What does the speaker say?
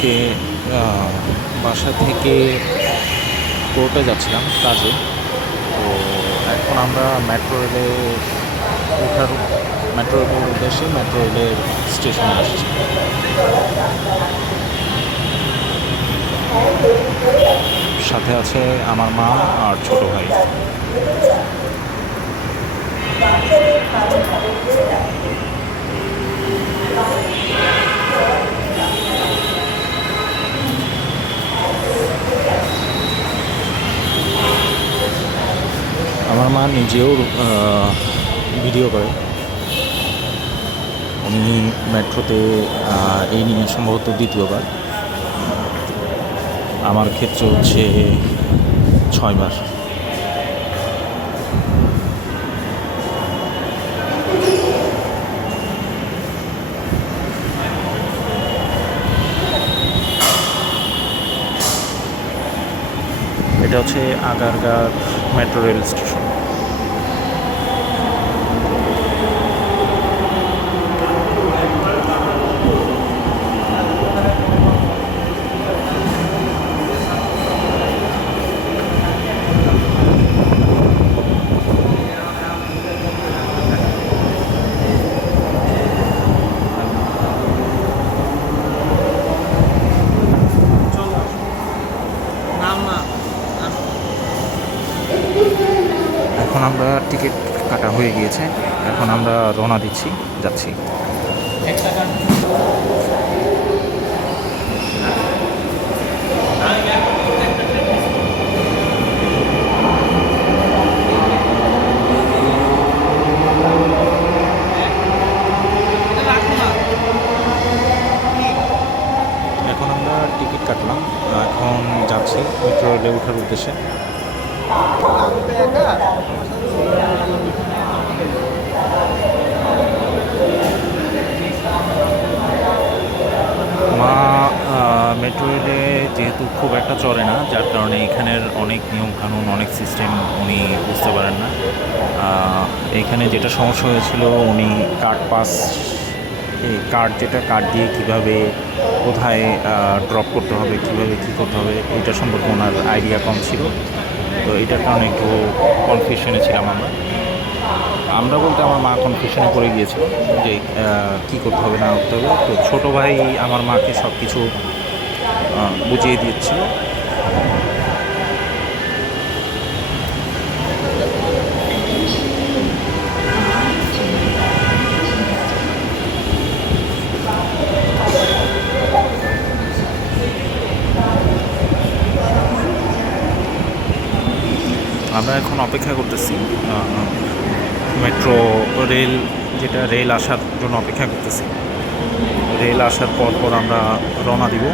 আজকে বাসা থেকে কোর্টে যাচ্ছিলাম কাজে। তো এখন আমরা মেট্রো রেলের উদ্দেশ্যে মেট্রো রেলের স্টেশনে আসছি। সাথে আছে আমার মা আর ছোট ভাই। আমার মা নিজেও ভিডিও করে। উনি মেট্রোতে এই নিয়ে সম্ভবত দ্বিতীয়বার, আমার ক্ষেত্রে হচ্ছে 6বার। এটা হচ্ছে আগারগাঁও মেট্রো রেল স্টেশন। এখন আমরা টিকিট কাটা হয়ে গিয়েছে, এখন আমরা রওনা দিচ্ছি, যাচ্ছি। এখন আমরা টিকিট কাটলাম, এখন যাচ্ছি মেট্রো রেলে ওঠার উদ্দেশ্যে। মা মেট্রো রেলে যেহেতু খুব একটা চলে না, যার কারণে এখানের অনেক নিয়মকানুন, অনেক সিস্টেম উনি বুঝতে পারেন না। এইখানে যেটা সমস্যা হয়েছিল, উনি কার্ড দিয়ে কীভাবে কোথায় ড্রপ করতে হবে, কীভাবে কী করতে হবে, এটা সম্পর্কে ওনার আইডিয়া কম ছিল। তো এটার কারণে একটু কনফিউশনে ছিলাম আমরা বলতে আমার মা কনফিউশনে পড়ে গিয়েছিল যে কী করতে হবে না করতে হবে। তো ছোটো ভাই আমার মাকে সব কিছু বুঝিয়ে দিচ্ছিল। আমরা এখন অপেক্ষা করতেছি মেট্রো রেল, রেল আসার জন্য অপেক্ষা করতেছি। রেল আসার পর আমরা রওনা দিব।